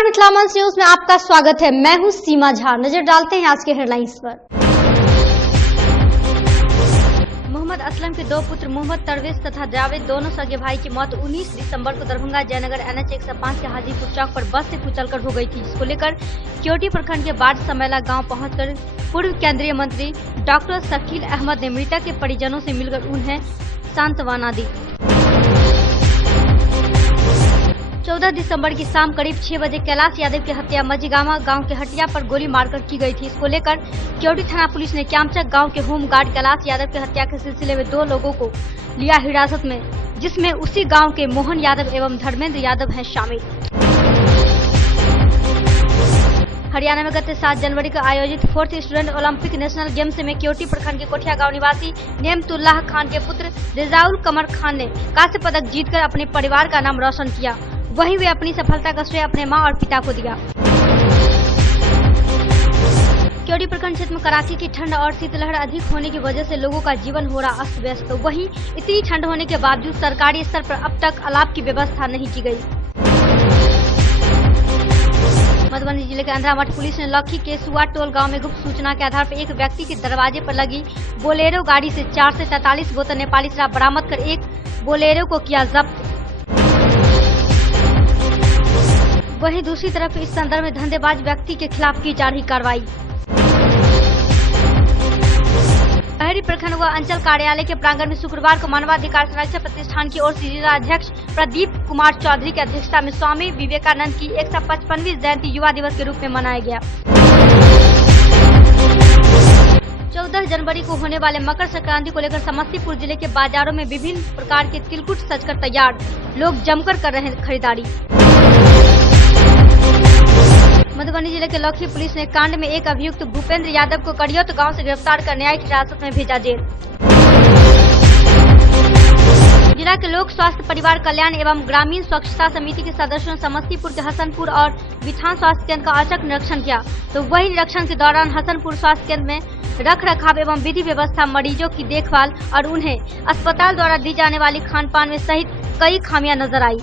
नमस्कार, मिथिला मंच न्यूज में आपका स्वागत है। मैं हूं सीमा झा। नजर डालते हैं आज के हेडलाइंस पर। मोहम्मद असलम के दो पुत्र मोहम्मद तरवेज तथा जावेद दोनों सगे भाई की मौत 19 दिसंबर को दरभंगा जयनगर NH 105 के हाजीपुर चौक पर बस से कुचलकर हो गई थी, जिसको लेकर केवटी प्रखंड के बाढ़ समैला गांव पहुंचकर पूर्व केंद्रीय मंत्री डॉक्टर शकील अहमद ने मृतक के परिजनों से मिलकर उन्हें सांत्वना दी। 14 दिसंबर की शाम करीब 6 बजे कैलाश यादव की हत्या मझीगामा गांव के हटिया पर गोली मारकर की गई थी। इसको लेकर केवटी थाना पुलिस ने क्यामचक गांव के होमगार्ड कैलाश यादव की हत्या के सिलसिले में 2 लोगों को लिया हिरासत में, जिसमें उसी गांव के मोहन यादव एवं धर्मेंद्र यादव हैं शामिल। हरियाणा में गत 7 जनवरी को आयोजित 4th student Olympic national games में केवटी प्रखंड के कोठिया गांव निवासी नेमतुल्लाह खान के पुत्र रेजाउल कमर खान ने कांस्य पदक जीतकर अपने परिवार का नाम रोशन किया। वहीं वे अपनी सफलता का श्रेय अपने मां और पिता को दिया। केवटी प्रखंड क्षेत्र में कड़ाके की ठंड और शीतलहर अधिक होने की वजह से लोगों का जीवन हो रहा अस्त व्यस्त। वहीं इतनी ठंड होने के बावजूद सरकारी स्तर पर अब तक अलाव की व्यवस्था नहीं की गई। मधुबनी जिले के अंधरामठ पुलिस ने लखी के सुआ टोल गांव में गुप्त सूचना के आधार पर एक व्यक्ति के दरवाजे पर लगी बोलेरो गाड़ी से 4 से 43 बोतल नेपाली शराब बरामद कर एक बोलेरो को किया जब्त। वहीं दूसरी तरफ इस संदर्भ में धंधेबाज व्यक्ति के खिलाफ की जा रही कार्रवाई। शहरी प्रखंड व अंचल कार्यालय के प्रांगण में शुक्रवार को मानवाधिकार संरक्षण प्रतिष्ठान की ओर से जिला अध्यक्ष प्रदीप कुमार चौधरी की अध्यक्षता में स्वामी विवेकानंद की 155वीं जयंती युवा दिवस के रूप में मनाया गया। 14 जनवरी को होने वाले मकर संक्रांति को लेकर समस्तीपुर जिले के बाजारों में विभिन्न प्रकार के तिलकुट सजकर तैयार, लोग जमकर कर रहे हैं खरीदारी। मधुबनी जिले के लखी पुलिस ने कांड में एक अभियुक्त भूपेंद्र यादव को कड़ियोत गांव से गिरफ्तार कर न्यायिक हिरासत में भेजा जेल। जिला के लोक स्वास्थ्य परिवार कल्याण एवं ग्रामीण स्वच्छता समिति के सदस्यों ने समस्तीपुर के हसनपुर और विठान स्वास्थ्य केंद्र का औचक निरीक्षण किया। तो वही निरीक्षण के दौरान हसनपुर स्वास्थ्य केंद्र में रख रखाव एवं विधि व्यवस्था, मरीजों की देखभाल और उन्हें अस्पताल द्वारा दी जाने वाली खान पान में सहित कई खामियां नजर आई।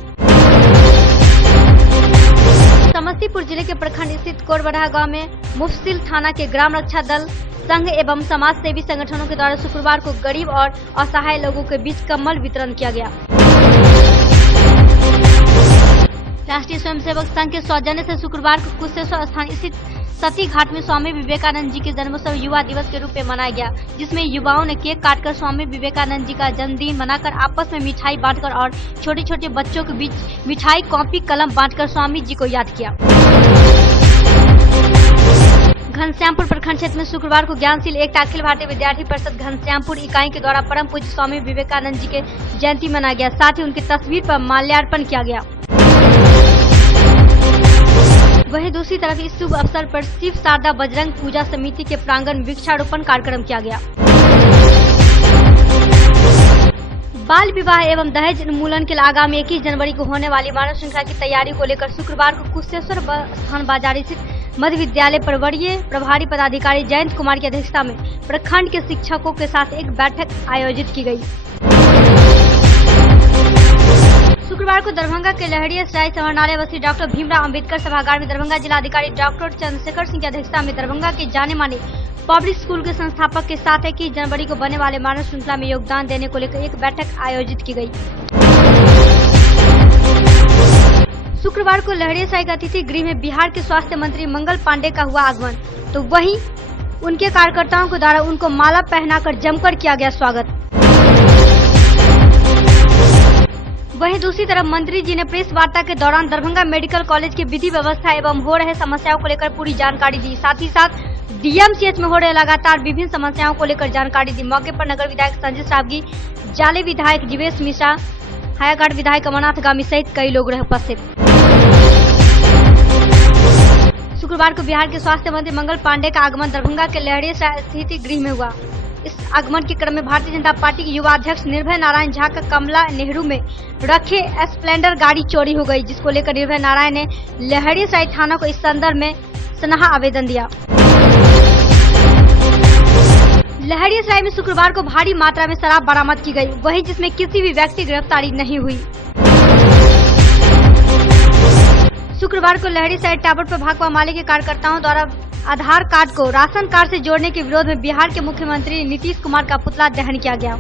समस्तीपुर जिले के प्रखंड स्थित कोरबढ़ा गांव में मुफसिल थाना के ग्राम रक्षा दल संघ एवं समाज सेवी संगठनों के द्वारा शुक्रवार को गरीब और असहाय लोगों के बीच कंबल वितरण किया गया। राष्ट्रीय स्वयंसेवक संघ के सौजन्य से शुक्रवार को कुशेश्वर स्थान स्थित सती घाट में स्वामी विवेकानंद जी के जन्मोत्सव युवा दिवस के रूप में मनाया गया, जिसमें युवाओं ने केक काटकर स्वामी विवेकानंद जी का जन्मदिन मनाकर आपस में मिठाई बांटकर और छोटे छोटे बच्चों के बीच मिठाई, कॉपी, कलम बांटकर स्वामी जी को याद किया। घनश्यामपुर प्रखंड क्षेत्र में शुक्रवार को ज्ञानशील एकता अखिल भारतीय विद्यार्थी परिषद घनश्यामपुर इकाई के द्वारा परम पूज्य स्वामी विवेकानंद जी के जयंती मनाया गया। साथ ही उनकी तस्वीर पर माल्यार्पण किया गया। वहीं दूसरी तरफ इस शुभ अवसर पर शिव शारदा बजरंग पूजा समिति के प्रांगण वृक्षारोपण कार्यक्रम किया गया। बाल विवाह एवं दहेज उन्मूलन के लिए आगामी 21 जनवरी को होने वाली मानव श्रृंखला की तैयारी को लेकर शुक्रवार को कुशेश्वर स्थान बाजार स्थित मध्य विद्यालय पर वरीय प्रभारी पदाधिकारी जयंत कुमार की अध्यक्षता में प्रखंड के शिक्षकों के साथ एक बैठक आयोजित की गई। शुक्रवार को दरभंगा के लहरियासराय समाहरणालय बस्ती डॉक्टर भीमराव अंबेडकर सभागार में दरभंगा जिलाधिकारी डॉक्टर चंद्रशेखर सिंह की अध्यक्षता में दरभंगा के जाने माने पब्लिक स्कूल के संस्थापक के साथ 21 जनवरी को बनने वाले मानव श्रृंखला में योगदान देने को लेकर एक बैठक आयोजित की गई। शुक्रवार को लहरियासराय के अतिथि गृह में बिहार के स्वास्थ्य मंत्री मंगल पांडे का हुआ आगमन, तो वहीं उनके कार्यकर्ताओं के द्वारा उनको माला पहनाकर जमकर किया गया स्वागत। वहीं दूसरी तरफ मंत्री जी ने प्रेस वार्ता के दौरान दरभंगा मेडिकल कॉलेज की विधि व्यवस्था एवं हो रहे समस्याओं को लेकर पूरी जानकारी दी। साथ ही साथ DMCH में हो रहे लगातार विभिन्न समस्याओं को लेकर जानकारी दी। मौके पर नगर विधायक संजय सावगी, जाले विधायक जीवेश मिश्रा, हायाघाट विधायक अमरनाथ गामी सहित कई लोग रहे उपस्थित। शुक्रवार को बिहार के स्वास्थ्य मंत्री मंगल पांडे का आगमन दरभंगा के लहरियासराय स्थित गृह में हुआ। इस आगमन के क्रम में भारतीय जनता पार्टी के युवा अध्यक्ष निर्भय नारायण झा का कमला नेहरू में रखे स्प्लेंडर गाड़ी चोरी हो गई, जिसको लेकर निर्भय नारायण ने लहरियासराय थाना को इस संदर्भ में सनहा आवेदन दिया। लहरियासराय में शुक्रवार को भारी मात्रा में शराब बरामद की गई, वहीं जिसमें किसी भी व्यक्ति की गिरफ्तारी नहीं हुई। शुक्रवार को लहरी साइड टावर पर भाकपा माले के कार्यकर्ताओं द्वारा आधार कार्ड को राशन कार्ड से जोड़ने के विरोध में बिहार के मुख्यमंत्री नीतीश कुमार का पुतला दहन किया गया।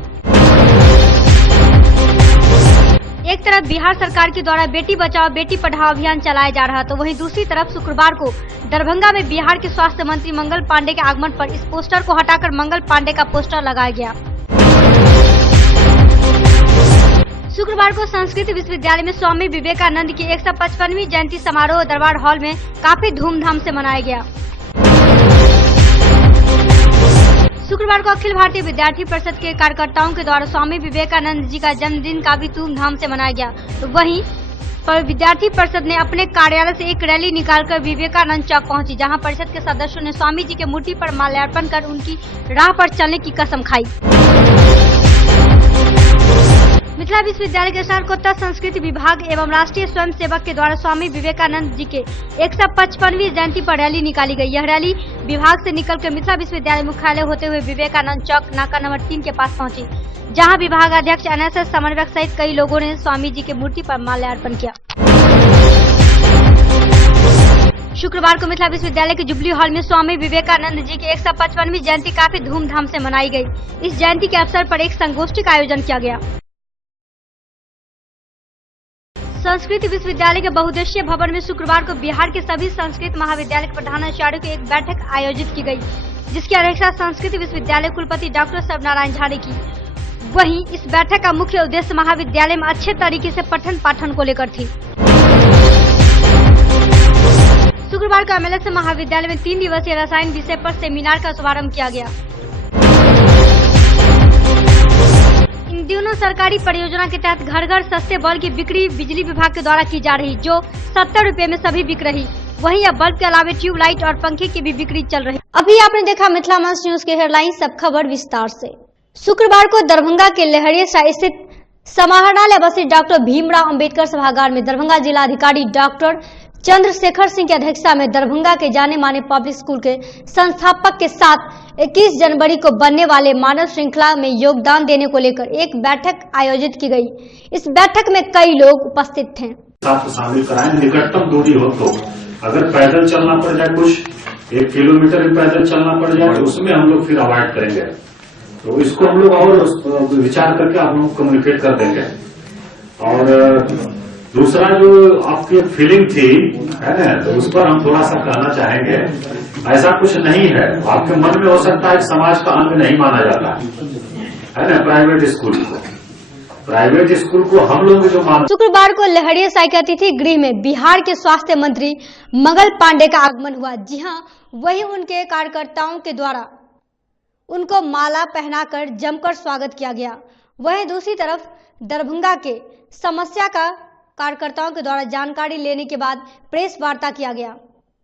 एक तरफ बिहार सरकार के द्वारा बेटी बचाओ बेटी पढ़ाओ अभियान चलाया जा रहा, तो वहीं दूसरी तरफ शुक्रवार को दरभंगा में बिहार के स्वास्थ्य मंत्री मंगल पांडे के आगमन पर इस पोस्टर को हटाकर मंगल पांडे का पोस्टर लगाया गया। शुक्रवार को संस्कृत विश्वविद्यालय में स्वामी विवेकानंद की 155वीं जयंती समारोह दरबार हॉल में काफी धूमधाम से मनाया गया। शुक्रवार को अखिल भारतीय विद्यार्थी परिषद के कार्यकर्ताओं के द्वारा स्वामी विवेकानंद जी का जन्मदिन काफी धूमधाम से मनाया गया, तो वहीं पर विद्यार्थी परिषद ने अपने कार्यालय से एक रैली निकालकर विवेकानंद चौक पहुंची, जहां परिषद के सदस्यों ने स्वामी जी के मूर्ति पर माल्यार्पण कर उनकी राह पर चलने की कसम खाई। मिथिला विश्वविद्यालय के स्नातकोत्तर संस्कृत विभाग एवं राष्ट्रीय स्वयंसेवक के द्वारा स्वामी विवेकानंद जी के 155वीं जयंती पर रैली निकाली गई। यह रैली विभाग से निकलकर मिथिला विश्वविद्यालय मुख्यालय होते हुए विवेकानंद चौक नाका नंबर 3 के पास पहुंची, जहां विभाग अध्यक्ष NSS समन्वयक सहित कई लोगों ने स्वामी जी के मूर्ति पर माल्यार्पण किया। शुक्रवार को मिथिला विश्वविद्यालय के जुबली हॉल में स्वामी विवेकानंद जी की 155वीं जयंती काफी धूमधाम से मनाई गई। इस जयंती के अवसर पर एक संगोष्ठी का आयोजन किया गया। संस्कृत विश्वविद्यालय के बहुउद्देशीय भवन में शुक्रवार को बिहार के सभी संस्कृत महाविद्यालय के प्रधानाचार्यों की एक बैठक आयोजित की गई, जिसकी अध्यक्षता संस्कृत विश्वविद्यालय कुलपति डॉक्टर सर्वनारायण झा ने की। वहीं इस बैठक का मुख्य उद्देश्य महाविद्यालय में अच्छे तरीके से पठन पाठन को लेकर थी। शुक्रवार को MLS महाविद्यालय में 3 दिवसीय रसायन विषय पर सेमिनार का शुभारंभ किया गया। इन दिनों सरकारी परियोजना के तहत घर घर सस्ते बल्ब की बिक्री बिजली विभाग के द्वारा की जा रही, जो 70 रुपए में सभी बिक रही। वहीं अब बल्ब के अलावा ट्यूबलाइट और पंखे की भी बिक्री चल रही। अभी आपने देखा मिथिला मंच न्यूज के हेडलाइन, सब खबर विस्तार से। शुक्रवार को दरभंगा के लहरिया स्थित समाहरणालय बस्ती डॉक्टर भीमराव अंबेडकर सभागार में दरभंगा जिलाधिकारी डॉक्टर चंद्रशेखर सिंह की अध्यक्षता में दरभंगा के जाने माने पब्लिक स्कूल के संस्थापक के साथ 21 जनवरी को बनने वाले मानव श्रृंखला में योगदान देने को लेकर एक बैठक आयोजित की गई। इस बैठक में कई लोग उपस्थित थे। साथ शामिल कराएं, निकटतम दूरी हो तो अगर पैदल चलना पड़ जाए, कुछ 1 किलोमीटर भी पैदल चलना पड़ जाए, तो उसमें हम लोग फिर अवॉइड करेंगे। तो इसको हम लोग और विचार करके आप लोग कम्युनिकेट कर देंगे। और दूसरा जो आपकी फीलिंग थी है ना, तो उस पर हम थोड़ा सा कहना चाहेंगे, ऐसा कुछ नहीं है। आपके मन में हो सकता है समाज का अंग नहीं माना जाता है ना प्राइवेट स्कूल को हम लोग जो मान। शुक्रवार को लहरिया साई के अतिथि गृह में बिहार के स्वास्थ्य मंत्री मंगल पांडे का आगमन हुआ। जी हां, वही उनके कार्यकर्ताओं के द्वारा उनको माला पहनाकर जमकर स्वागत किया गया। वहीं दूसरी तरफ दरभंगा के समस्या का कार्यकर्ताओं के द्वारा जानकारी लेने के बाद प्रेस वार्ता किया गया।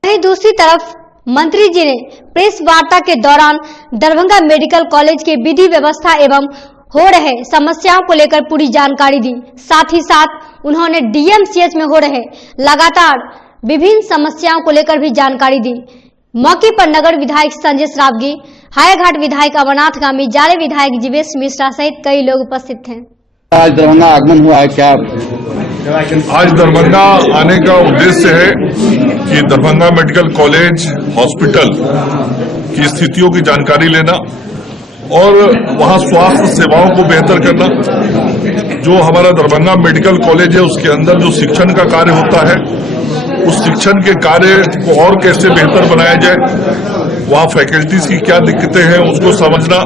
वहीं दूसरी तरफ मंत्री जी ने प्रेस वार्ता के दौरान दरभंगा मेडिकल कॉलेज के विधि व्यवस्था एवं हो रहे समस्याओं को लेकर पूरी जानकारी दी। साथ ही साथ उन्होंने DMCH में हो रहे लगातार विभिन्न समस्याओं को लेकर भी जानकारी दी। मौके पर नगर विधायक संजय श्रावगी, हायाघाट विधायक अमरनाथ गामी, जाले विधायक जीवेश मिश्रा सहित कई लोग उपस्थित थे। आज दरभंगा आगमन हुआ है, क्या आज दरभंगा आने का उद्देश्य है कि दरभंगा मेडिकल कॉलेज हॉस्पिटल की स्थितियों की जानकारी लेना और वहां स्वास्थ्य सेवाओं को बेहतर करना। जो हमारा दरभंगा मेडिकल कॉलेज है उसके अंदर जो शिक्षण का कार्य होता है, उस शिक्षण के कार्य को और कैसे बेहतर बनाया जाए, वहाँ फैकल्टीज की क्या दिक्कतें हैं उसको समझना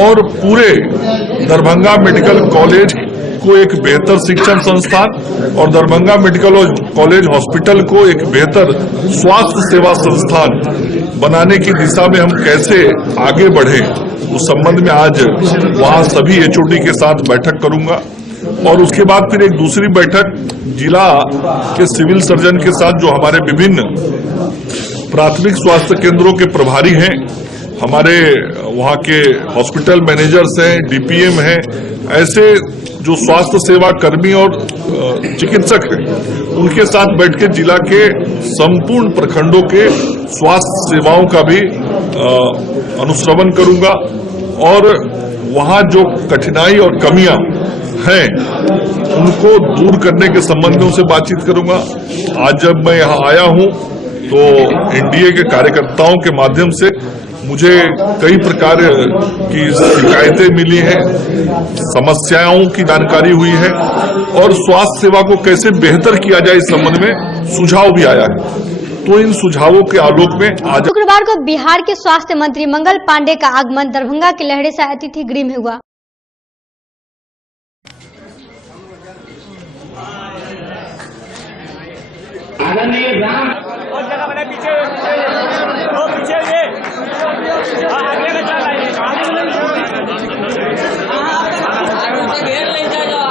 और पूरे दरभंगा मेडिकल कॉलेज को एक बेहतर शिक्षण संस्थान और दरभंगा मेडिकल कॉलेज हॉस्पिटल को एक बेहतर स्वास्थ्य सेवा संस्थान बनाने की दिशा में हम कैसे आगे बढ़े, उस संबंध में आज वहाँ सभी HOD के साथ बैठक करूंगा। और उसके बाद फिर एक दूसरी बैठक जिला के सिविल सर्जन के साथ, जो हमारे विभिन्न प्राथमिक स्वास्थ्य केंद्रों के प्रभारी हैं, हमारे वहाँ के हॉस्पिटल मैनेजर्स हैं, DPM हैं, ऐसे जो स्वास्थ्य सेवा कर्मी और चिकित्सक हैं, उनके साथ बैठ के जिला के संपूर्ण प्रखंडों के स्वास्थ्य सेवाओं का भी अनुश्रवण करूंगा और वहाँ जो कठिनाई और कमियां हैं उनको दूर करने के संबंध में उनसे बातचीत करूंगा। आज जब मैं यहाँ आया हूं तो एनडीए के कार्यकर्ताओं के माध्यम से मुझे कई प्रकार की शिकायतें मिली हैं, समस्याओं की जानकारी हुई है और स्वास्थ्य सेवा को कैसे बेहतर किया जाए इस संबंध में सुझाव भी आया है। तो इन सुझावों के आलोक में आज शुक्रवार को बिहार के स्वास्थ्य मंत्री मंगल पांडे का आगमन दरभंगा के लहड़ेसराय अतिथि गृह में हुआ। आदरणीय राम और जगह बना पीछे वो पीछे ये आगे में चल रही है घेर ले जाएगा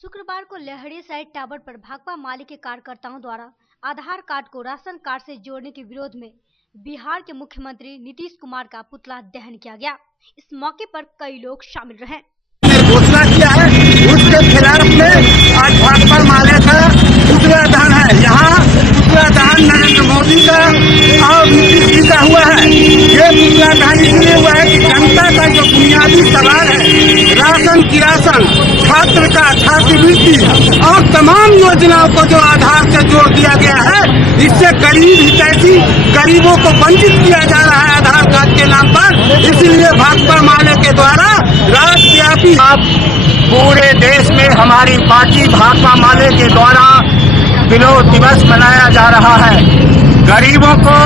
शुक्रवार को लहड़ेसराय टावर पर भाकपा माले के कार्यकर्ताओं द्वारा आधार कार्ड को राशन कार्ड से जोड़ने के विरोध में बिहार के मुख्यमंत्री नीतीश कुमार का पुतला दहन किया गया। इस मौके पर कई लोग शामिल रहे। घोषणा किया है उसके खिलाफ में आज भाकपा माले का पुतला दहन है। यहाँ पुतला दहन नरेंद्र मोदी का और नीतीश जी का हुआ है। ये पुतला दहन इसलिए हुआ है कि जनता का जो बुनियादी सवाल है राशन की राशन, छात्र का छात्रवृत्ति और तमाम योजनाओं को जो आधार से जोड़ दिया गया है, इससे गरीब हितैषी गरीबों को वंचित किया जा रहा है आधार कार्ड के नाम पर। इसलिए भाकपा माले के द्वारा राष्ट्रव्यापी पूरे देश में हमारी पार्टी भाकपा माले के द्वारा विनोद दिवस मनाया जा रहा है। गरीबों को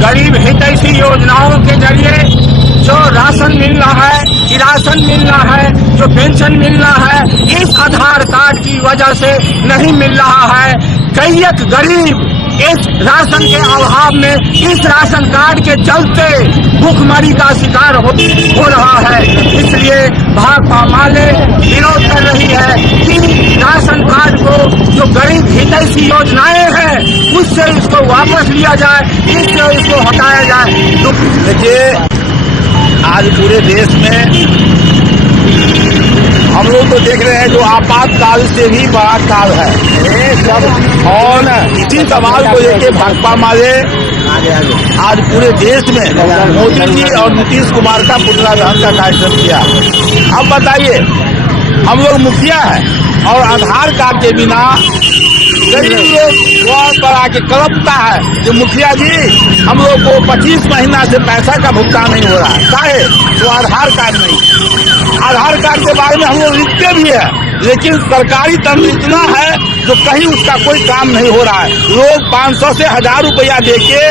गरीब हितैषी योजनाओं के जरिए जो राशन मिल रहा है, किरासन मिल रहा है, जो पेंशन मिल रहा है, इस आधार कार्ड की वजह से नहीं मिल रहा है। कई एक गरीब इस राशन के अभाव में इस राशन कार्ड के चलते भूखमरी का शिकार हो रहा है। इसलिए भाकपा माले विरोध कर रही है कि राशन कार्ड को जो गरीब हितैषी योजनाएं हैं उससे इसको वापस लिया जाए, इससे इसको हटाया जाए। देखिए आज पूरे देश में हम लोग तो देख रहे हैं जो आपातकाल से भी बड़ा काल है और इसी सवाल को लेकर भाकपा माले आज पूरे देश में मोदी जी और नीतीश कुमार का पुतला दहन का कार्यक्रम किया। अब बताइए, हम लोग मुखिया है और आधार कार्ड के बिना गरीब लोग बहुत बड़ा के कलपता है जो मुखिया जी हम लोग को 25 महीना से पैसा का भुगतान नहीं हो रहा है। काहे? तो आधार कार्ड नहीं। आधार कार्ड के बारे में हम लोग लिखते भी है, लेकिन सरकारी तंत्र इतना है जो कहीं उसका कोई काम नहीं हो रहा है। लोग 500 से 1000 रुपया देके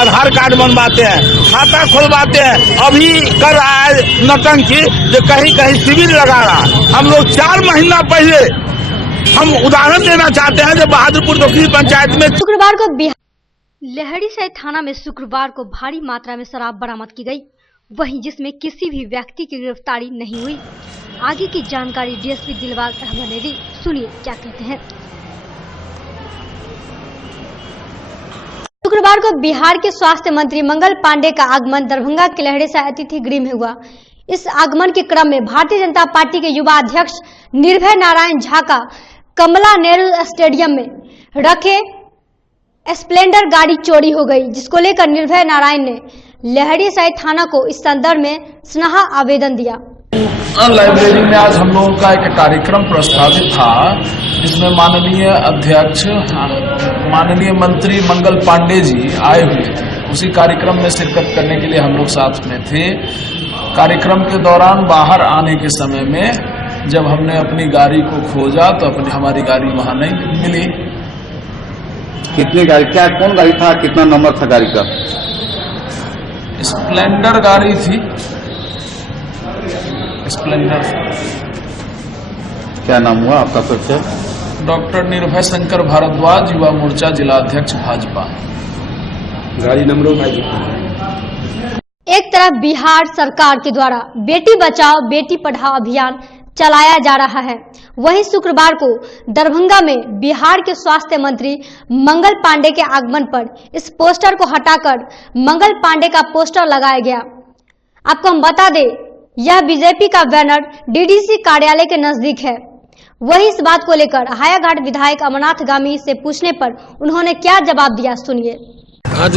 आधार कार्ड बनवाते हैं, खाता खुलवाते हैं। अभी कर रहा है नौटंकी जो कहीं कहीं शिविर लगा रहा है। हम लोग 4 महीना पहले हम उदाहरण देना चाहते हैं जब बहादुरपुर दोखरी पंचायत में शुक्रवार को लहड़ेसराय थाना में शुक्रवार को भारी मात्रा में शराब बरामद की गई, वहीं जिसमें किसी भी व्यक्ति की गिरफ्तारी नहीं हुई। आगे की जानकारी डीएसपी दिलबाग अहमद ने दी, सुनिए क्या कहते हैं। शुक्रवार को बिहार के स्वास्थ्य मंत्री मंगल पांडे का आगमन दरभंगा के लहड़ेसराय अतिथि गृह में हुआ। इस आगमन के क्रम में भारतीय जनता पार्टी के युवा अध्यक्ष निर्भय नारायण झा का कमला नेहरू स्टेडियम में रखे स्प्लेंडर गाड़ी चोरी हो गई, जिसको लेकर निर्भय नारायण ने लहड़ेसराय थाना को इस संदर्भ में स्नेहा आवेदन दिया। लाइब्रेरी में आज हम लोगों का एक कार्यक्रम प्रस्तावित था, जिसमें माननीय अध्यक्ष माननीय मंत्री मंगल पांडे जी आए हुए थे। उसी कार्यक्रम में शिरकत करने के लिए हम लोग साथ में थे। कार्यक्रम के दौरान बाहर आने के समय में जब हमने अपनी गाड़ी को खोजा तो हमारी गाड़ी वहां नहीं मिली। कितनी गाड़ी, क्या कौन गाड़ी था, कितना नंबर था गाड़ी का? स्प्लेंडर गाड़ी थी, स्प्लेंडर। क्या नाम हुआ आपका परिचय? डॉक्टर निर्भय शंकर भारद्वाज, युवा मोर्चा जिला अध्यक्ष भाजपा। गाड़ी नंबर? एक तरफ बिहार सरकार के द्वारा बेटी बचाओ बेटी पढ़ाओ अभियान चलाया जा रहा है, वहीं शुक्रवार को दरभंगा में बिहार के स्वास्थ्य मंत्री मंगल पांडे के आगमन पर इस पोस्टर को हटाकर मंगल पांडे का पोस्टर लगाया गया। आपको हम बता दें, यह बीजेपी का बैनर डीडीसी कार्यालय के नजदीक है। वही इस बात को लेकर हायाघाट विधायक अमरनाथ गामी से पूछने पर उन्होंने क्या जवाब दिया, सुनिए। आज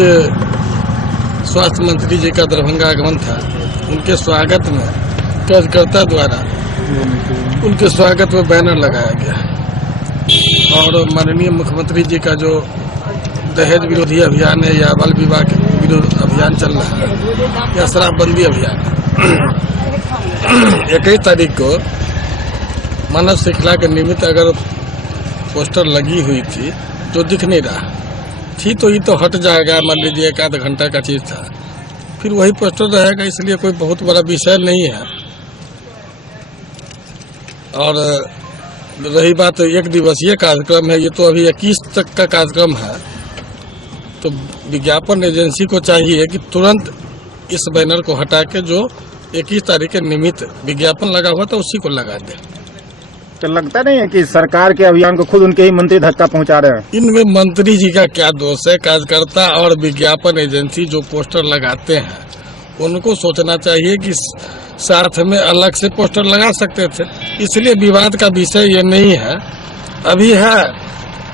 स्वास्थ्य मंत्री जी का दरभंगा आगमन था। उनके स्वागत में कार्यकर्ता द्वारा उनके स्वागत में बैनर लगाया गया और माननीय मुख्यमंत्री जी का जो दहेज विरोधी अभियान है या बाल विवाह विरोध अभियान चल रहा है या शराबबंदी अभियान है, 21 तारीख को मानव श्रृंखला के निमित्त अगर पोस्टर लगी हुई थी जो दिख नहीं रहा थी तो ये तो हट जाएगा, मान लीजिए 1 आध घंटा का चीज था, फिर वही पोस्टर रहेगा, इसलिए कोई बहुत बड़ा विषय नहीं है। और रही बात एक दिवसीय कार्यक्रम है, ये तो अभी 21 तक का कार्यक्रम है, तो विज्ञापन एजेंसी को चाहिए कि तुरंत इस बैनर को हटा के जो 21 तारीख के निमित्त विज्ञापन लगा हुआ था उसी को लगा दे। तो लगता नहीं है कि सरकार के अभियान को खुद उनके ही मंत्री धक्का पहुंचा रहे हैं? इनमें मंत्री जी का क्या दोष है? कार्यकर्ता और विज्ञापन एजेंसी जो पोस्टर लगाते हैं उनको सोचना चाहिए कि साथ में अलग से पोस्टर लगा सकते थे, इसलिए विवाद का विषय ये नहीं है। अभी है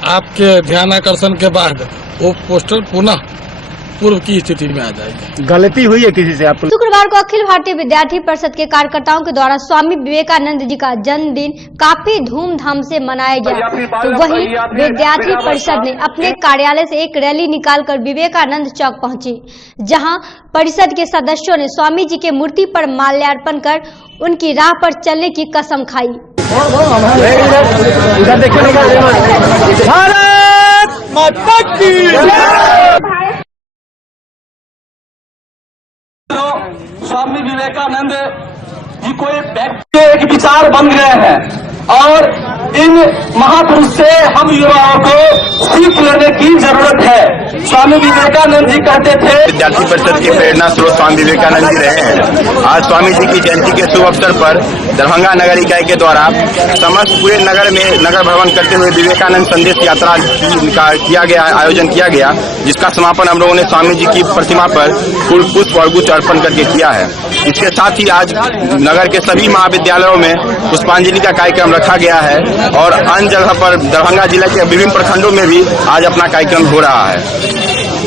आपके ध्यानाकर्षण के बाद वो पोस्टर पुनः पूर्व की स्थिति में आ जाएगी। गलती हुई है किसी से आपको? शुक्रवार को अखिल भारतीय विद्यार्थी परिषद के कार्यकर्ताओं के द्वारा स्वामी विवेकानंद जी का जन्मदिन काफी धूमधाम से मनाया गया। तो वहीं विद्यार्थी परिषद ने अपने कार्यालय से एक रैली निकालकर विवेकानंद चौक पहुंची, जहां परिषद के सदस्यों ने स्वामी जी के मूर्ति पर माल्यार्पण कर उनकी राह पर चलने की कसम खाई। भारत माता की स्वामी विवेकानंद जी को एक विचार बन गए हैं और इन महापुरुष से हम युवाओं को सीख लेने की जरूरत है। स्वामी विवेकानंद जी कहते थे, विद्यार्थी परिषद के प्रेरणा स्रोत स्वामी विवेकानंद जी रहे हैं। आज स्वामी जी की जयंती के शुभ अवसर पर दरभंगा नगर इकाई के द्वारा समस्त पूरे नगर में नगर भ्रमण करते हुए विवेकानंद संदेश यात्रा का आयोजन किया गया, जिसका समापन हम लोगों ने स्वामी जी की प्रतिमा पर फूल पुष्प और गुच्छ अर्पण करके किया है। इसके साथ ही आज नगर के सभी महाविद्यालयों में पुष्पांजलि का कार्यक्रम रखा गया है और अन्य जगह पर दरभंगा जिले के विभिन्न प्रखंडों में भी आज अपना कार्यक्रम हो रहा है।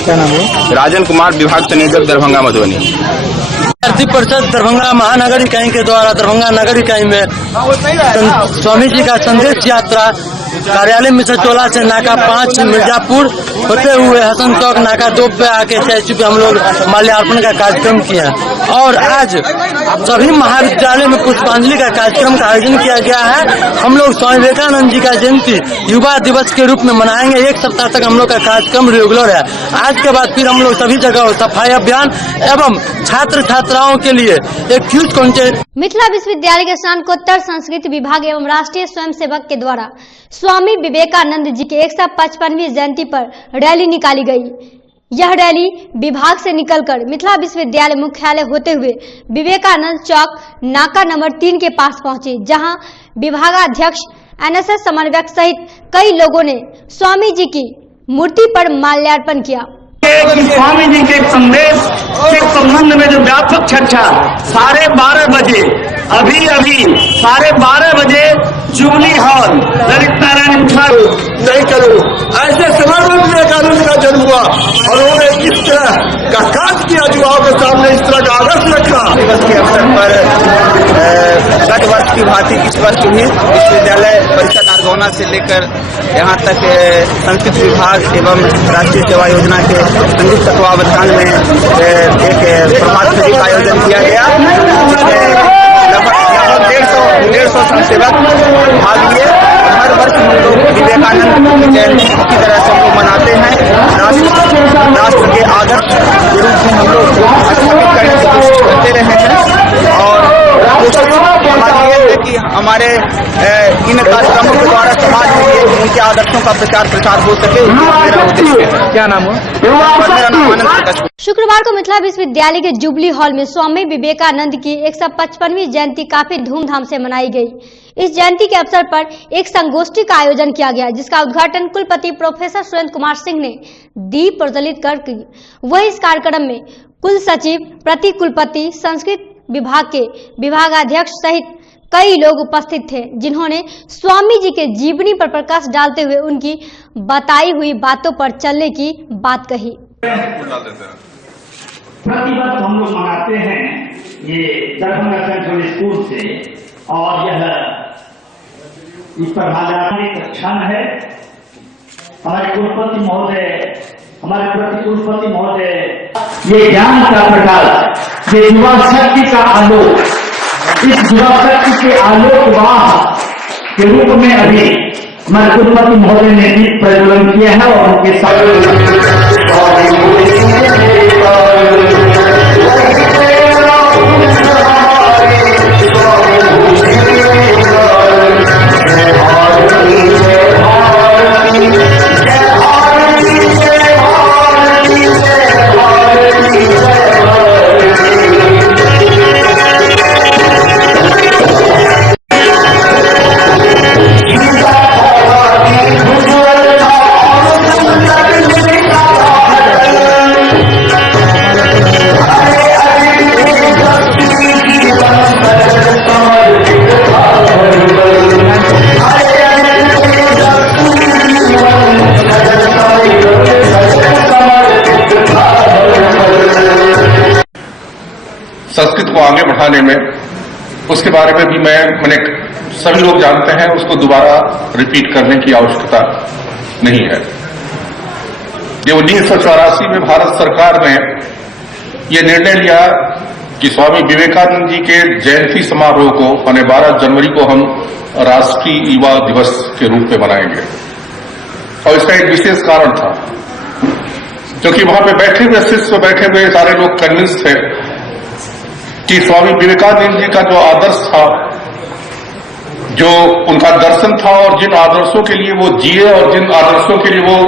क्या नाम है? राजन कुमार, विभाग संयोजक, दरभंगा मधुबनी। विद्यार्थी परिषद दरभंगा महानगर इकाई के द्वारा दरभंगा नगर इकाई में स्वामी जी का संदेश यात्रा कार्यालय मिश्र टोला से नाका 5 मिर्जापुर होते हुए हसन चौक नाका 2 पे आके स्टैच्यू पे हम लोग माल्यार्पण का कार्यक्रम किया और आज सभी महाविद्यालय में पुष्पांजलि का कार्यक्रम का आयोजन किया गया है। हम लोग स्वामी विवेकानंद जी का जयंती युवा दिवस के रूप में मनाएंगे। 1 सप्ताह तक हम लोग का कार्यक्रम रेगुलर है। आज के बाद फिर हम लोग सभी जगह सफाई अभियान एवं छात्र छात्राओं के लिए एक क्यूज कॉन्टेस्ट। मिथिला विश्वविद्यालय के स्नातकोत्तर संस्कृत विभाग एवं राष्ट्रीय स्वयंसेवक के द्वारा स्वामी विवेकानंद जी के 155वीं जयंती पर रैली निकाली गई। यह रैली विभाग से निकलकर मिथिला विश्वविद्यालय मुख्यालय होते हुए विवेकानंद चौक नाका नंबर 3 के पास पहुंची, जहां विभागाध्यक्ष, एनएसएस समन्वयक सहित कई लोगों ने स्वामी जी की मूर्ति पर माल्यार्पण किया। स्वामी जी के संदेश के संबंध में जो व्यापक चर्चा 12:30 बजे अभी 12:30 बजे जुबली हॉल ललित नारायण नहीं करो, ऐसे समर्पण विवेकानंद का जन्म हुआ और उन्होंने इस तरह का काज किया, युवाओं के सामने इस तरह का आदर्श रखा। दिवस के अवसर पर गत वर्ष की भांति इस वर्ष भी विश्वविद्यालय परिषद आरगौना से लेकर यहाँ तक संस्कृत विभाग एवं राष्ट्रीय सेवा योजना के संयुक्त तत्वावधान में एक प्रभात फेरी का आयोजन किया गया, जिसमें लगभग 150 स्वयंसेवक भाग लिए। हर वर्ष हम लोग विवेकानंद की जयंती की तरह से हम लोग मनाते हैं। राष्ट्र के आदर्श के रूप में हम लोग स्थापित करने की कोशिश करते रहे हैं और कोशिश हमारी ये है कि हमारे इन कार्यक्रमों के द्वारा समाज में उनके आदर्शों का प्रचार प्रसार हो सके, मेरा उद्देश्य है। क्या नाम है? मेरा नाम आनंद प्रकाश। शुक्रवार को मिथिला विश्वविद्यालय के जुबली हॉल में स्वामी विवेकानंद की 155वीं जयंती काफी धूमधाम से मनाई गई। इस जयंती के अवसर पर एक संगोष्ठी का आयोजन किया गया, जिसका उद्घाटन कुलपति प्रोफेसर सुरेंद्र कुमार सिंह ने दीप प्रज्वलित कर की। वही इस कार्यक्रम में कुल सचिव, प्रति कुलपति, संस्कृत विभाग के विभागाध्यक्ष सहित कई लोग उपस्थित थे, जिन्होंने स्वामी जी के जीवनी पर प्रकाश डालते हुए उनकी बताई हुई बातों पर चलने की बात कही। प्रतिवर्ष हम लोग मनाते हैं ये दरभंगा सेंट्रल स्कूल से, और यह इस पर एक क्षण है। हमारे कुलपति महोदय, हमारे प्रति कुलपति महोदय ये ज्ञान का प्रकाश, ये युवा शक्ति का आलोक, इस युवा शक्ति के आलोकवाह के रूप में अभी हमारे कुलपति महोदय ने दीप प्रज्वलन किया है और उनके संस्कृत को आगे बढ़ाने में, उसके बारे में भी मैंने सभी लोग जानते हैं, उसको दोबारा रिपीट करने की आवश्यकता नहीं है। ये 1984 में भारत सरकार ने ये निर्णय लिया कि स्वामी विवेकानंद जी के जयंती समारोह को यानी 12 जनवरी को हम राष्ट्रीय युवा दिवस के रूप में मनाएंगे। और इसका एक विशेष कारण था, क्योंकि वहां पे बैठे हुए शिष्य बैठे हुए सारे लोग कन्विंस थे कि स्वामी विवेकानंद जी का जो आदर्श था, जो उनका दर्शन था, और जिन आदर्शों के लिए वो जिए और जिन आदर्शों के लिए वो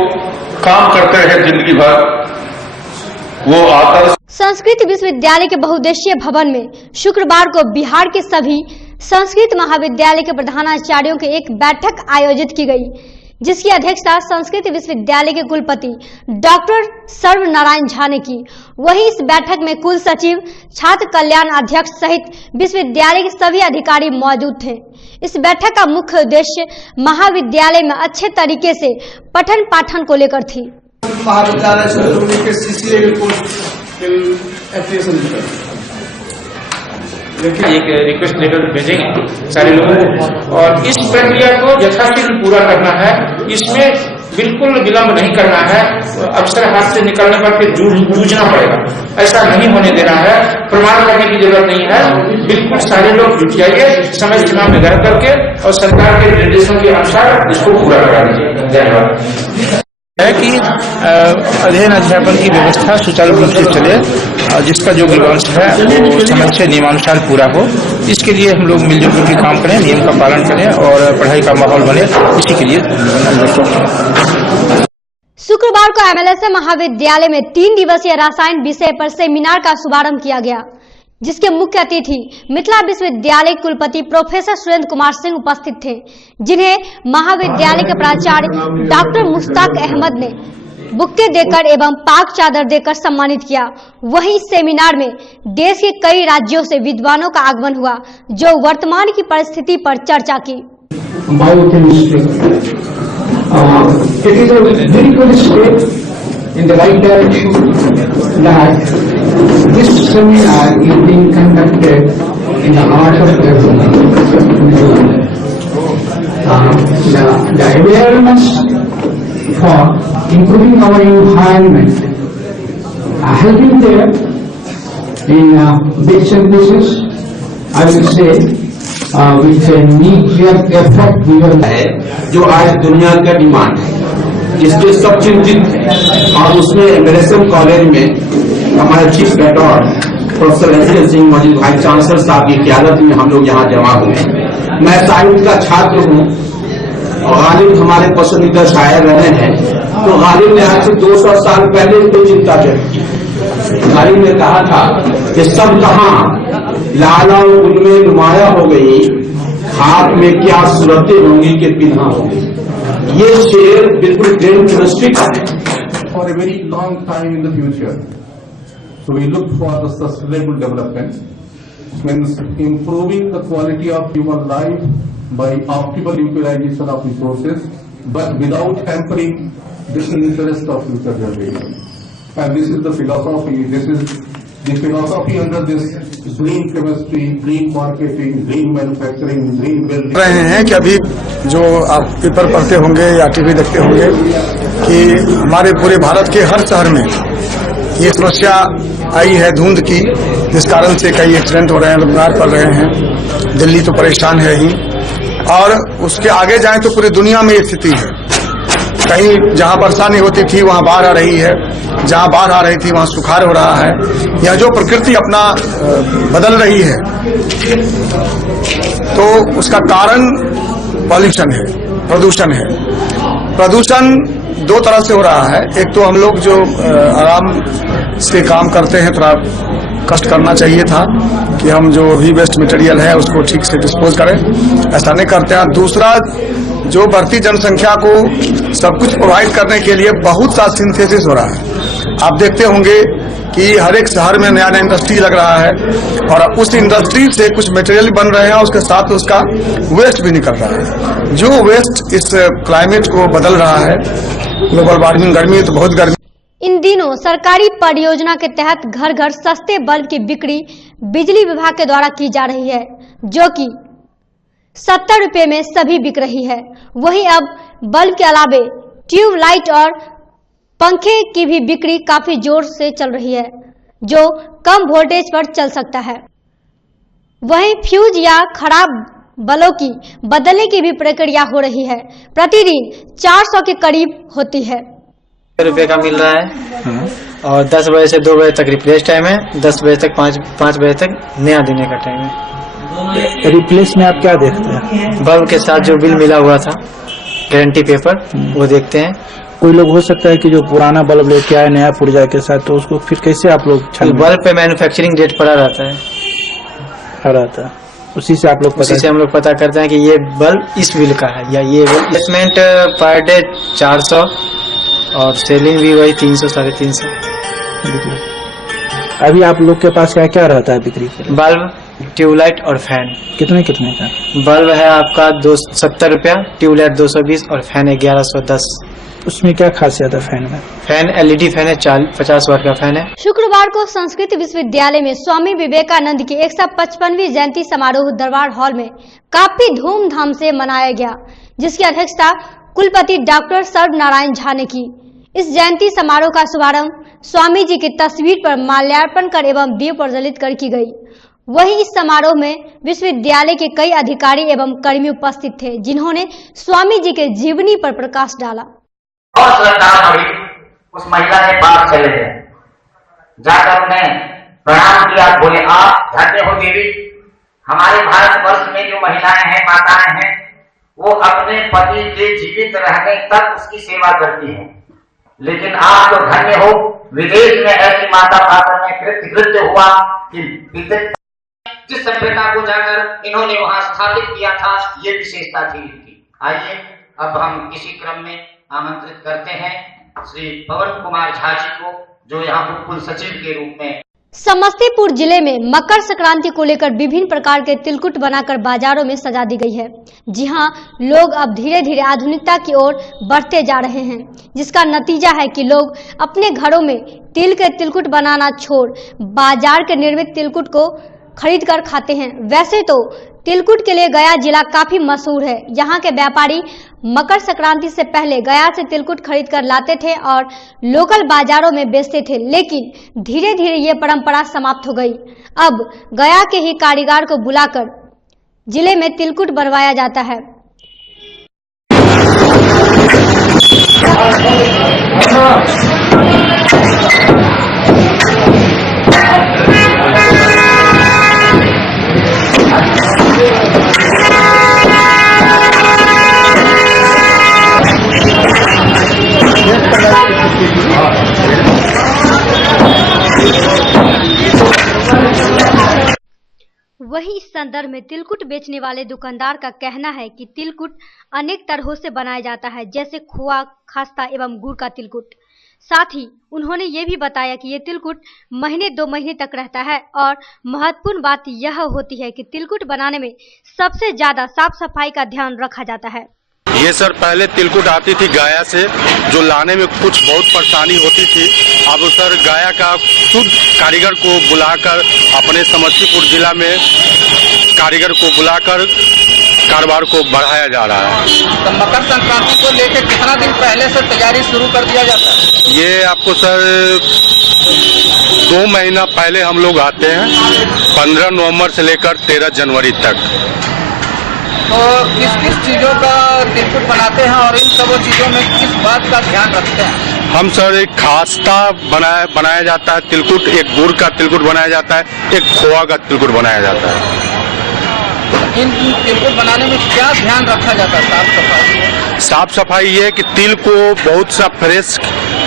काम करते रहे जिंदगी भर, वो आदर्श। संस्कृत विश्वविद्यालय के बहुउद्देशीय भवन में शुक्रवार को बिहार के सभी संस्कृत महाविद्यालय के प्रधानाचार्यों की एक बैठक आयोजित की गई, जिसकी अध्यक्षता संस्कृत विश्वविद्यालय के कुलपति डॉक्टर सर्वनारायण झा ने की। वहीं इस बैठक में कुल सचिव, छात्र कल्याण अध्यक्ष सहित विश्वविद्यालय के सभी अधिकारी मौजूद थे। इस बैठक का मुख्य उद्देश्य महाविद्यालय में अच्छे तरीके से पठन पाठन को लेकर थी। महाविद्यालय से के सीसीए के कोर्स एप्लीकेशन एक रिक्वेस्ट लेटर भेजेंगे सारे लोगों को, और इस प्रक्रिया को यथाशीघ्र पूरा करना है। इसमें बिल्कुल विलंब नहीं करना है। अवसर हाथ से निकलने पर फिर जूझना पड़ेगा, ऐसा नहीं होने देना है। प्रमाण करने की जरूरत नहीं है, बिल्कुल सारे लोग जुट जाइए, समय सीमा में रह करके और सरकार के निर्देशों के अनुसार इसको पूरा करा दीजिए। धन्यवाद। है कि अध्ययन अध्यापन की व्यवस्था सुचारू रूप से चले, जिसका जो ग्रीवांश है वो समय से नियमानुसार पूरा हो। इसके लिए हम लोग मिलजुल के काम करें, नियम का पालन करें और पढ़ाई का माहौल बने, इसी के लिए। शुक्रवार को एमएलएसए महाविद्यालय में 3 दिवसीय रसायन विषय पर सेमिनार का शुभारंभ किया गया, जिसके मुख्य अतिथि मिथिला विश्वविद्यालय कुलपति प्रोफेसर सुरेंद्र कुमार सिंह उपस्थित थे, जिन्हें महाविद्यालय के प्राचार्य डॉक्टर मुश्ताक अहमद ने बुक्के देकर एवं पाक चादर देकर सम्मानित किया। वहीं सेमिनार में देश के कई राज्यों से विद्वानों का आगमन हुआ, जो वर्तमान की परिस्थिति पर चर्चा की। in the right direction that this seminar is being conducted in the heart of everyone. The awareness for improving our environment has been there in bits and pieces, I will say, with a knee-jerk effect given है, जो आज दुनिया का demand है, इसके सब चिंतित। और उसमें एमएलएसएम कॉलेज में हमारे चीफ बेटोर प्रोफेसर एस सिंह मौजूद, वाइस चांसलर साहब की क़यादत में हम लोग यहाँ जमा हुए। मैं साहित्य का छात्र हूँ और गालिब हमारे पसंदीदा शायर रहे हैं, तो गालिब ने आज से 200 साल पहले कोई चिंता व्यक्त की। गालिब ने कहा था कि सब कहाँ लाला उनमें नुमाया हो गई, हाथ में क्या सूरतें होंगी के पिन्हा हो गई। ये शेर बिल्कुल ट्रेन केमिस्ट्री का है। For a very long time in the future, So we look for the sustainable development, means improving the quality of human life by optimal utilization of resources, but without hampering the interest of future generations. And this is the philosophy. This is the philosophy under this green chemistry, green marketing, green manufacturing, green building. रहे हैं कि अभी जो आप paper पढ़ते होंगे या TV देखते होंगे कि हमारे पूरे भारत के हर शहर में ये समस्या आई है धुंध की, जिस कारण से कई एक्सीडेंट हो रहे हैं, लोग बीमार पड़ रहे हैं। दिल्ली तो परेशान है ही, और उसके आगे जाएं तो पूरी दुनिया में ये स्थिति है। कहीं जहां परेशानी होती थी वहां बाढ़ आ रही है, जहां बाढ़ आ रही थी वहां सुखाड़ हो रहा है। यह जो प्रकृति अपना बदल रही है, तो उसका कारण पॉल्यूशन है, प्रदूषण है। प्रदूषण दो तरह से हो रहा है। एक तो हम लोग जो आराम से काम करते हैं, थोड़ा कष्ट करना चाहिए था कि हम जो भी वेस्ट मटेरियल है उसको ठीक से डिस्पोज करें, ऐसा नहीं करते हैं। दूसरा, जो बढ़ती जनसंख्या को सब कुछ प्रोवाइड करने के लिए बहुत सा सिंथेसिस हो रहा है। आप देखते होंगे कि हर एक शहर में नया नया इंडस्ट्री लग रहा है, और उस इंडस्ट्री से कुछ मटेरियल बन रहे हैं, उसके साथ उसका वेस्ट भी निकल रहा है। जो वेस्ट इस क्लाइमेट को बदल रहा है, ग्लोबल वार्मिंग, गर्मी तो बहुत गर्मी। इन दिनों सरकारी परियोजना के तहत घर घर सस्ते बल्ब की बिक्री बिजली विभाग के द्वारा की जा रही है, जो कि 70 रुपए में सभी बिक रही है। वहीं अब बल्ब के अलावे ट्यूबलाइट और पंखे की भी बिक्री काफी जोर से चल रही है, जो कम वोल्टेज पर चल सकता है। वहीं फ्यूज या खराब बल्बों की बदलने की भी प्रक्रिया हो रही है, प्रतिदिन 400 के करीब होती है। रुपए का मिल रहा है, और 10 बजे से 2 बजे तक रिप्लेस टाइम है, 10 बजे तक 5 बजे तक नया देने का टाइम है। रिप्लेस में आप क्या देखते हैं? बल्ब के साथ जो बिल मिला हुआ था, गारंटी पेपर, वो देखते हैं। कोई लोग हो सकता है कि जो पुराना बल्ब लेके आए नया पुर्जा के साथ, तो उसको फिर कैसे आप लोग बल्ब पे मैन्युफैक्चरिंग डेट पड़ा रहता है, उसी से आप लोग पता करते हैं कि ये बल्ब इस बिल का है या ये इन्वेस्टमेंट पर डे 400 और सेलिंग भी वही 300 350। अभी आप लोग के पास क्या क्या रहता है बिक्री के लिए? बल्ब, ट्यूबलाइट और फैन। कितने कितने का? बल्ब है आपका 270 रुपया, ट्यूबलाइट 220 और फैन 1110। उसमें क्या खासियत है फैन में? फैन एलईडी फैन है, 50 वाट का फैन है। शुक्रवार को संस्कृत विश्वविद्यालय में स्वामी विवेकानंद की 155वीं जयंती समारोह दरबार हॉल में काफी धूमधाम से मनाया गया, जिसकी अध्यक्षता कुलपति डॉक्टर सर्व नारायण झा ने की। इस जयंती समारोह का शुभारंभ स्वामी जी की तस्वीर पर माल्यार्पण कर एवं दीप प्रज्वलित कर की गई। वहीं इस समारोह में विश्वविद्यालय के कई अधिकारी एवं कर्मी उपस्थित थे, जिन्होंने स्वामी जी के जीवनी पर प्रकाश डाला। उस महिला के पास चले गए, जाकर उन्हें प्रणाम किया, बोले आप धन्य हो देवी, हमारे भारतवर्ष में जो महिलाएं हैं, माताएं हैं, वो अपने पति के जीवित रहने तक उसकी सेवा करती हैं, लेकिन आप तो धन्य हो, विदेश में ऐसी माता पात्र में कृत्य हुआ कि जिस सभ्यता को जाकर इन्होंने वहां स्थापित किया था, ये विशेषता थी इनकी। आइए अब हम इसी क्रम में आमंत्रित करते हैं श्री पवन कुमार झा जी को, जो यहाँ कुल सचिव के रूप में। समस्तीपुर जिले में मकर संक्रांति को लेकर विभिन्न प्रकार के तिलकुट बनाकर बाजारों में सजा दी गई है। जी हां, लोग अब धीरे धीरे आधुनिकता की ओर बढ़ते जा रहे हैं, जिसका नतीजा है कि लोग अपने घरों में तिल के तिलकुट बनाना छोड़ बाजार के निर्मित तिलकुट को खरीद कर खाते हैं। वैसे तो तिलकुट के लिए गया जिला काफी मशहूर है। यहाँ के व्यापारी मकर संक्रांति से पहले गया से तिलकुट खरीद कर लाते थे और लोकल बाजारों में बेचते थे, लेकिन धीरे धीरे ये परंपरा समाप्त हो गई। अब गया के ही कारीगर को बुलाकर जिले में तिलकुट बनवाया जाता है। वहीं इस संदर्भ में तिलकुट बेचने वाले दुकानदार का कहना है कि तिलकुट अनेक तरहों से बनाया जाता है, जैसे खोआ, खस्ता एवं गुड़ का तिलकुट। साथ ही उन्होंने ये भी बताया कि ये तिलकुट महीने 2 महीने तक रहता है और महत्वपूर्ण बात यह होती है कि तिलकुट बनाने में सबसे ज्यादा साफ सफाई का ध्यान रखा जाता है। ये सर पहले तिलकुट आती थी गाया से, जो लाने में कुछ बहुत परेशानी होती थी। अब सर गाया का शुद्ध कारीगर को बुलाकर अपने समस्तीपुर जिला में कारीगर को बुलाकर कारोबार को बढ़ाया जा रहा है। तो मकर संक्रांति को लेकर कितना दिन पहले से तैयारी शुरू कर दिया जाता है? ये आपको सर 2 महीना पहले हम लोग आते हैं, 15 नवंबर से लेकर 13 जनवरी तक। तो किस किस चीजों का तिलकुट बनाते हैं और इन सब चीजों में किस बात का ध्यान रखते हैं? हम सर एक खास्ता बनाया जाता है तिलकुट, एक गुड़ का तिलकुट बनाया जाता है, एक खोआ का तिलकुट बनाया जाता है। इन तिलकुट बनाने में क्या ध्यान रखा जाता है? साफ सफाई। साफ सफाई ये कि तिल को बहुत सा फ्रेश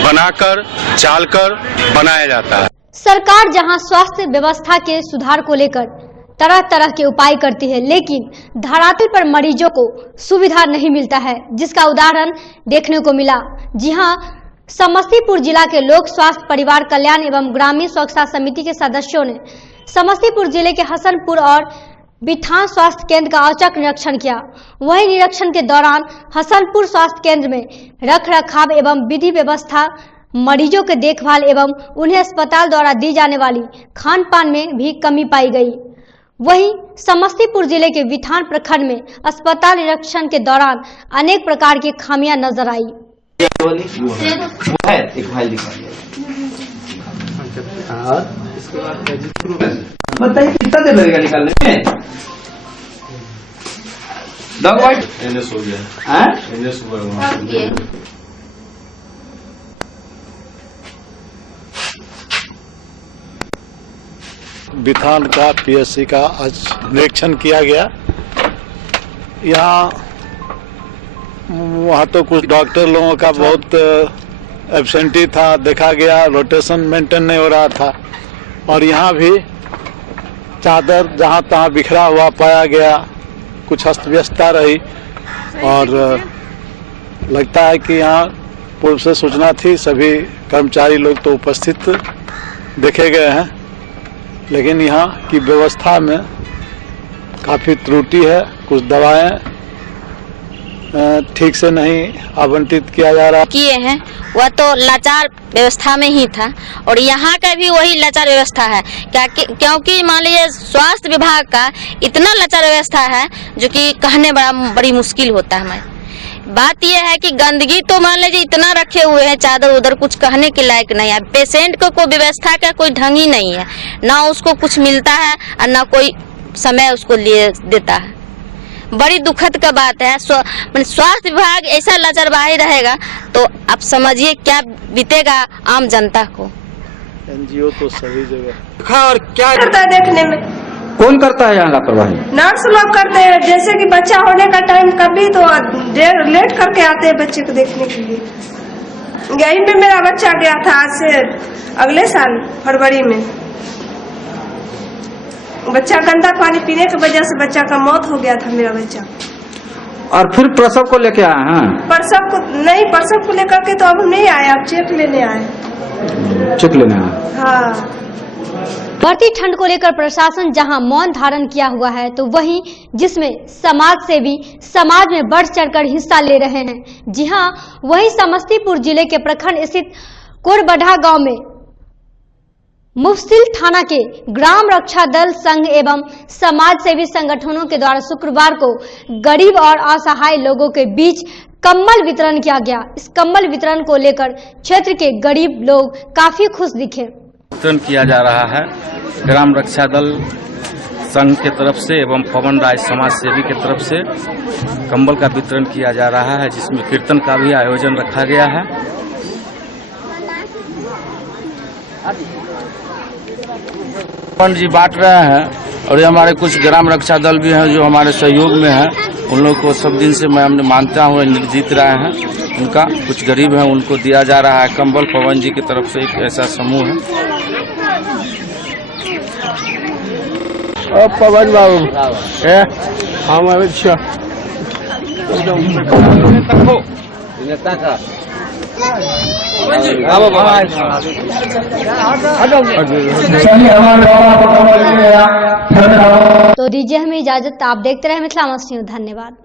बनाकर चालकर बनाया जाता है। सरकार जहां स्वास्थ्य व्यवस्था के सुधार को लेकर तरह तरह के उपाय करती है, लेकिन धरातल पर मरीजों को सुविधा नहीं मिलता है, जिसका उदाहरण देखने को मिला। जी हां, समस्तीपुर जिला के लोक स्वास्थ्य परिवार कल्याण एवं ग्रामीण स्वच्छता समिति के सदस्यों ने समस्तीपुर जिले के हसनपुर और बिथान स्वास्थ्य केंद्र का औचक निरीक्षण किया। वहीं निरीक्षण के दौरान हसनपुर स्वास्थ्य केंद्र में रख रखाव एवं विधि व्यवस्था, मरीजों के देखभाल एवं उन्हें अस्पताल द्वारा दी जाने वाली खान पान में भी कमी पाई गई। वहीं समस्तीपुर जिले के बिथान प्रखंड में अस्पताल निरीक्षण के दौरान अनेक प्रकार की खामियां नजर आई। बताइए कितना देर लगेगा निकालने में? डॉग वाइट एनएस हो गया, एनएस हुआ। बिथान का पीएससी का आज निरीक्षण किया गया। वहाँ तो कुछ डॉक्टर लोगों का बहुत एब्सेंटी था, देखा गया, रोटेशन मेंटेन नहीं हो रहा था। और यहाँ भी चादर जहाँ तहाँ बिखरा हुआ पाया गया, कुछ अस्त व्यस्तता रही। और लगता है कि यहाँ पूर्व से सूचना थी, सभी कर्मचारी लोग तो उपस्थित देखे गए हैं, लेकिन यहाँ की व्यवस्था में काफ़ी त्रुटि है। कुछ दवाएं ठीक से नहीं आवंटित किया जा रहा किए हैं, वह तो लाचार व्यवस्था में ही था और यहाँ का भी वही लाचार व्यवस्था है। क्योंकि मान लीजिए स्वास्थ्य विभाग का इतना लाचार व्यवस्था है जो कि कहने बड़ी मुश्किल होता है। हमें बात यह है कि गंदगी तो मान लीजिए इतना रखे हुए हैं, चादर उधर कुछ कहने के लायक नहीं है। पेशेंट को कोई व्यवस्था का कोई ढंग ही नहीं है, ना उसको कुछ मिलता है और ना कोई समय उसको लिए देता है। बड़ी दुखद का बात है। स्वास्थ्य विभाग ऐसा लाचारवाही रहेगा तो आप समझिए क्या बीतेगा आम जनता को। एनजीओ तो सभी जगह और क्या करता है देखने में? कौन करता है यहाँ लापरवाही? नर्स लोग करते हैं। जैसे कि बच्चा होने का टाइम कभी तो देर लेट करके आते हैं बच्चे को देखने के लिए। यहीं पे मेरा बच्चा गया था आज से अगले साल फरवरी में। बच्चा गंदा पानी पीने की वजह से बच्चा का मौत हो गया था मेरा बच्चा। और फिर प्रसव को लेके आए हैं? प्रसव को लेकर के तो अब हम नहीं आए, अब चेक लेने आए। चेक लेने आए? हाँ। बढ़ती ठंड को लेकर प्रशासन जहां मौन धारण किया हुआ है, तो वहीं जिसमें समाज सेवी समाज में बढ़ चढ़कर हिस्सा ले रहे हैं। जी हां, वहीं समस्तीपुर जिले के प्रखंड स्थित कोरबढ़ा गांव में मुफसिल थाना के ग्राम रक्षा दल संघ एवं समाज सेवी संगठनों के द्वारा शुक्रवार को गरीब और असहाय लोगों के बीच कम्बल वितरण किया गया। इस कम्बल वितरण को लेकर क्षेत्र के गरीब लोग काफी खुश दिखे। वितरण किया जा रहा है ग्राम रक्षा दल संघ के तरफ से एवं पवन राय समाज सेवी के तरफ से कंबल का वितरण किया जा रहा है, जिसमें कीर्तन का भी आयोजन रखा गया है। पंडित जी बांट रहे हैं और ये हमारे कुछ ग्राम रक्षा दल भी हैं जो हमारे सहयोग में हैं। उन लोग को सब दिन से मैं मानता हूँ, जीत रहे हैं। उनका कुछ गरीब हैं उनको दिया जा रहा है कंबल। पवन जी की तरफ से एक ऐसा समूह है। पवन बाबू हम अमित शाह तो दीजिए हमें इजाजत। आप देखते रहे मिथिला न्यूज़। धन्यवाद।